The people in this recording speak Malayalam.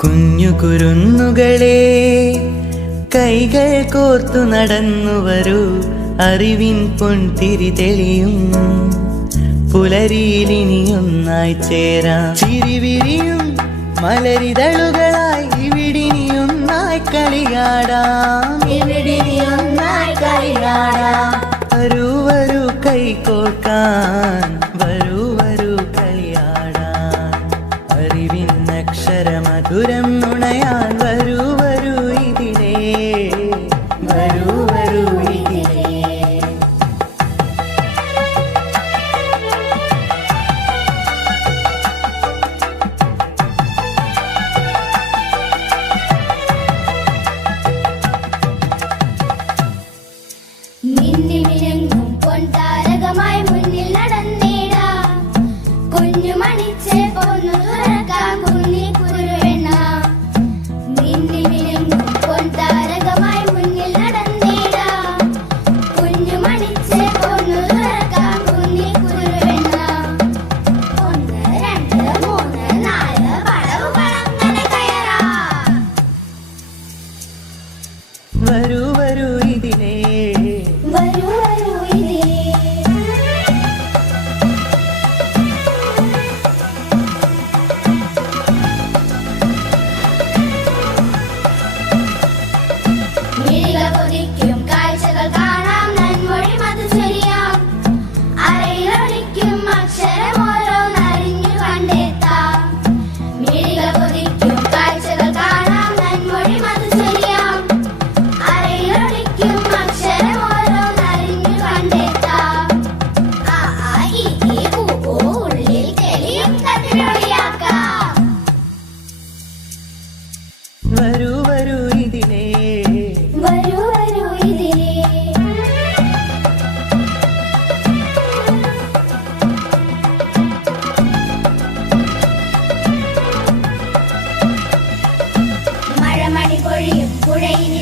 കുഞ്ഞു കുരുന്നുകളെ കൈകൾ കോർത്തു നടന്നു വരൂ, അറിവിൻ പൊൻതിരി തെളിയും പുലരിയിലിനിയൊന്നായി ചേരാം. ചിരിവിരിയും മലരിതളുകളായി ഇവിടിനിയൊന്നായി കളിയാടാം, ഇവിടിനിയൊന്നായി കളിയാടാം. വരൂ വരൂ കൈകോർക്കാൻ, വരൂ വരൂ കളിയാടാൻ, അറിവിൻ അക്ഷരമധുരം നുണയാൻ. വരൂ വരൂ ഇതിലേ, വരൂ വരൂ ഇതിലേ. മിന്നിമിനുങ്ങും പൊൻതാരകമായി മുന്നിൽ നടന്നിടാം, കുഞ്ഞു മണിച്ച് പൊന്നു തുറക്കാം കുഞ്ഞി കുരുവെണ്ണ. മിന്നിമിനുങ്ങും പൊൻതാരകമായി മുന്നിൽ നടന്നിടാം, കുഞ്ഞു മണിച്ച് പൊന്നു തുറക്കാം കുഞ്ഞി കുരുവെണ്ണ. 1 2 3 4 പടവുകളങ്ങനെ കയറാം. വരൂ വരൂ ഇതിലേ, വരൂ വരൂ ഇതിലേ. മിഴികൾ കൊതിക്കും കാഴ്ചകൾ കാണാം, നന്മൊഴി മധുചരിയാം. അരയിലൊളിക്കും അക്ഷരം ഓരോന്നറിഞ്ഞു കണ്ടെത്താം. മിഴികൾ കൊതിക്കും കാഴ്ചകൾ കാണാം, നന്മൊഴി മധുചരിയാം. അരയിലൊളിക്കും അക്ഷരം ഓരോന്നറിഞ്ഞു കണ്ടെത്താം. ആ ഈ ഊ ഉള്ളിൽ തെളിയും കതിരൊളിയാക്കാം. വരൂ വരൂ ഇതിലേ, വരൂ വരൂ ഇതിലേ. മഴമണി പൊഴിയും പുഴയിൽ